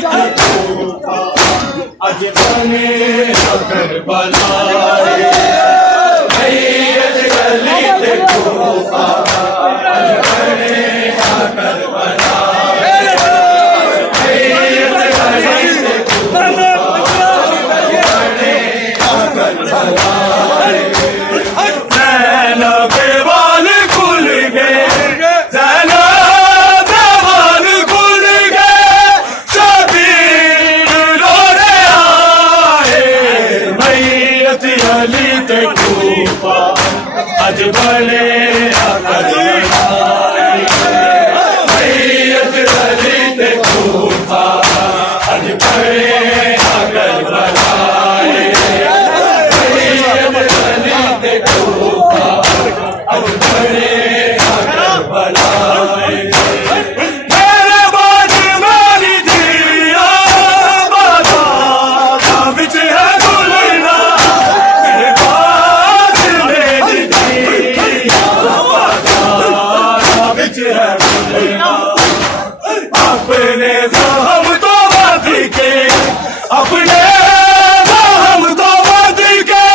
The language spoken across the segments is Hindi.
थे तूफा अज बने करबलाए मैयत अली थे तूफा अज बने करबलाए मैयत अली थे तूफा अज बने करबलाए ज़ैनब के बाल खुल गए ज़ैनब के बाल खुल गए शबीर रो रहे आए मैयत अली थे तूफा अज बने करबलाए मैयत अली थे तूफा अज बने करबलाए मैयत अली थे तूफा अज बने करबलाए मेरे बाज मेरी दिया बाधा विच है गुलना मेरे बाज मेरी दिया बाधा विच है गुलना अपने हम तो वध के अपने हम तो वध के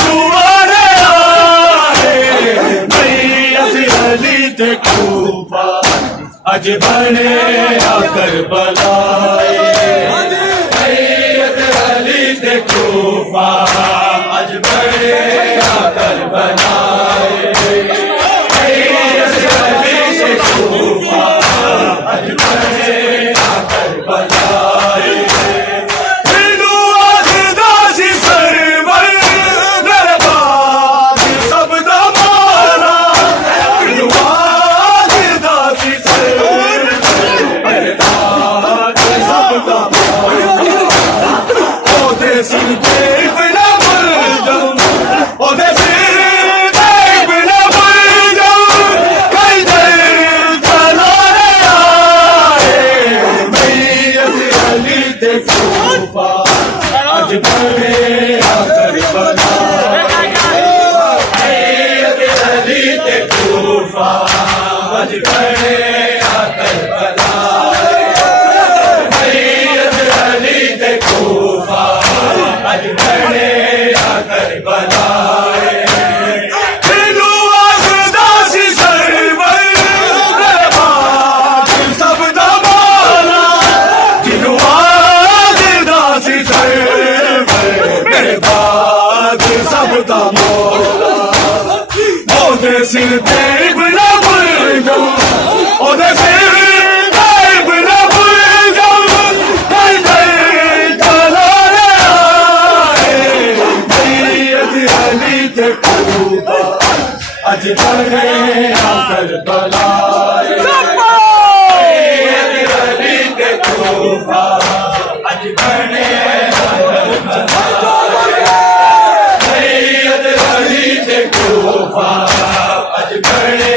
दुआरे आए मैयत अली थे तूफा अज बने करबलाए मैयत अली थे तूफा अज बने करबलाए मैयत अली थे तूफा अज बने करबलाए हिंदू आदिवासी सरवर दरबार सब दा मारा हिंदू आदिवासी सरवर दरबार सब दा मारा ओदे सिर ते बिना मुर्दम ओदे सिर ते बिना मुर्दम कई दर चला रे आए मैयत अली थे तूफा अज बने करबलाए मैयत अली थे तूफा अज बने करबलाए मैयत अली थे तूफा अज बने करबलाए हिंदू आदिवासी सरवर दरबार सब दा मारा हिंदू आदिवासी सरवर दरबार सब दा मारा ओदे सिर ते बिना मुर्दम ओदे सिर ते बिना मुर्दम कई दर चला रे आए मैयत अली थे तूफा अज बने करबलाए मैयत अली थे तूफा अज बने करबलाए मैयत अली थे तूफा अज बने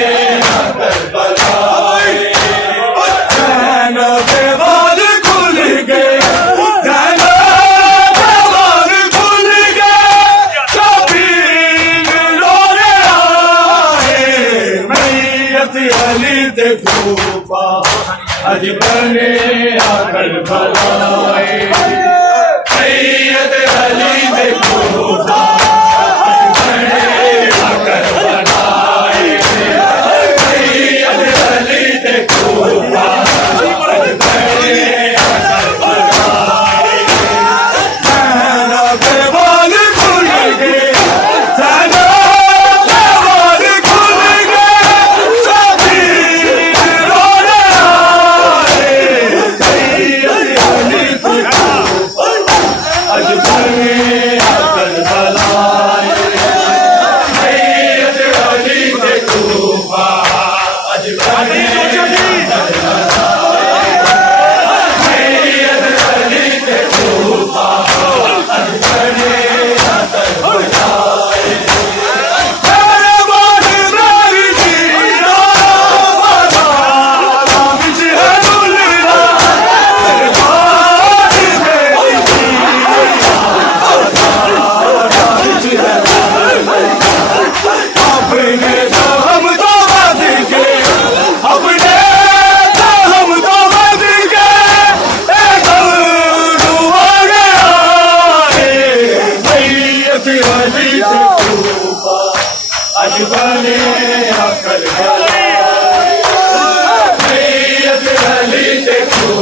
करबलाए ज़ैनब के बाल खुल गए ज़ैनब के बाल खुल गए शबीर रो रहे आए मैयत अली थे तूफा अज बने करबलाए मैयत अली थे तूफा अज बने करबलाए मैयत अली थे तूफा अज बने करबलाए ज़ैनब के बाल खुल गए ज़ैनब के बाल खुल गए शबीर रो रहे आए मैयत अली थे तूफा अज बने करबलाए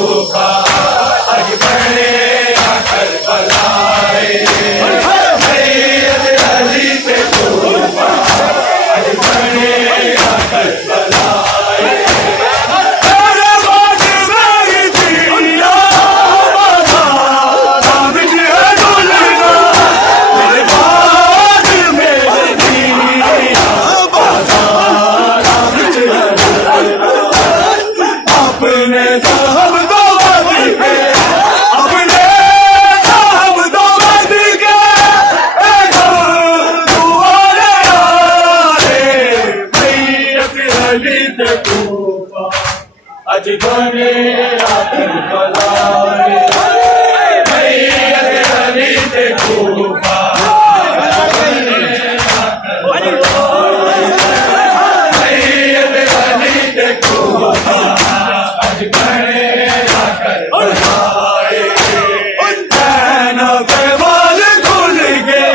तूफा आज बने आकर बलाए सैयद अली से तूफा आज बने आकर बलाए तेरे बाज मेरी जिया बाबा बिच है डुलना तेरे बाज मेरी जिया बाबा बिच है अपने साहब दो बद के अपने साहब दो बद के दुआरे आए सैयद अली ते तूफा आज बने आकर बलाए सैयद अली ते तूफा सैयद अली ते तूफा आज बने आकर बलाए ज़ैनब के बाल खुल गए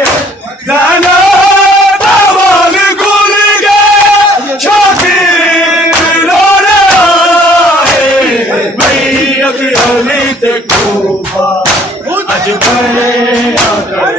ज़ैनब के बाल खुल गए शाकिर रोने आए सैयद अली ते तूफा आज बने आकर